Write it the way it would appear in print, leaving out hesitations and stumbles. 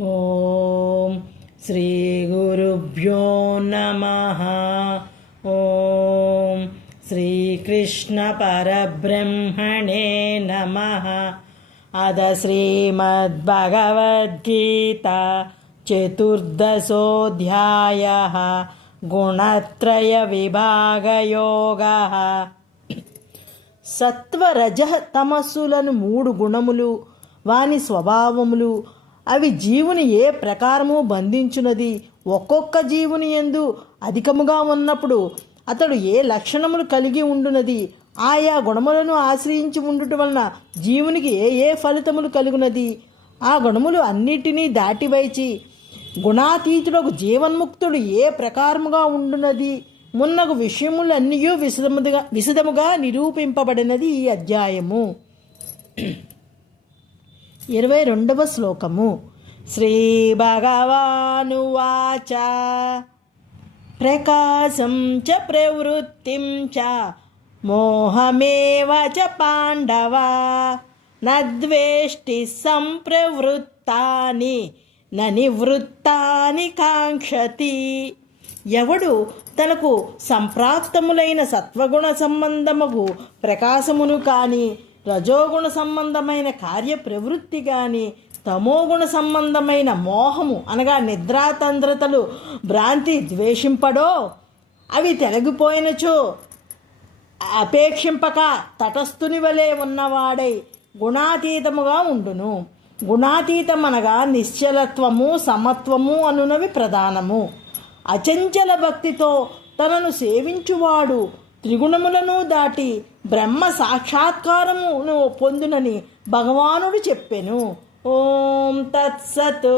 ఓం శ్రీ గురుభ్యో నమః. ఓం శ్రీకృష్ణ పరబ్రహ్మణే నమః. అద శ్రీమద్భగవద్గీత చతుర్దశోऽధ్యాయః. గుణత్రయ విభాగయోగః. సత్వరజ తమస్సులను మూడు గుణములు, వాని స్వభావములు, అవి జీవుని ఏ ప్రకారము బంధించున్నది. ఒక్కొక్క జీవుని యందు అధికముగా ఉన్నప్పుడు అతడు ఏ లక్షణములు కలిగి ఉండునది. ఆయా గుణములను ఆశ్రయించి ఉండుట వలన జీవునికి ఏ ఏ ఫలితములు కలుగునది. ఆ గుణములు అన్నిటినీ దాటివైచి గుణాతీతుడకు జీవన్ముక్తుడు ఏ ప్రకారముగా ఉండునది మున్నగు విషయములన్నీ విశదముగా నిరూపింపబడినది ఈ అధ్యాయము. 22వ శ్లోకము. శ్రీ భగవానువాచ ప్రకాశం చ ప్రవృత్తిం చ మోహమేవ చ పాండవ నద్వేష్టి సంప్రవృత్తాని నివృత్తాని కాంక్షతి. ఎవడు తనకు సంప్రాప్తములైన సత్వగుణ సంబంధముగు ప్రకాశమును కాని, రజోగుణ సంబంధమైన కార్య ప్రవృత్తి కానీ, తమోగుణ సంబంధమైన మోహము అనగా నిద్రాతంద్రతలు భ్రాంతి ద్వేషింపడో, అవి తొలగిపోయినచో అపేక్షింపక తటస్థుని వలె ఉన్నవాడై గుణాతీతముగా ఉండును. గుణాతీతం అనగా నిశ్చలత్వము, సమత్వము అనునవి ప్రధానము. అచంచల భక్తితో తనను సేవించువాడు త్రిగుణములను దాటి బ్రహ్మ సాక్షాత్కారమును పొందునని భగవానుడు చెప్పెను. ఓం తత్సత్.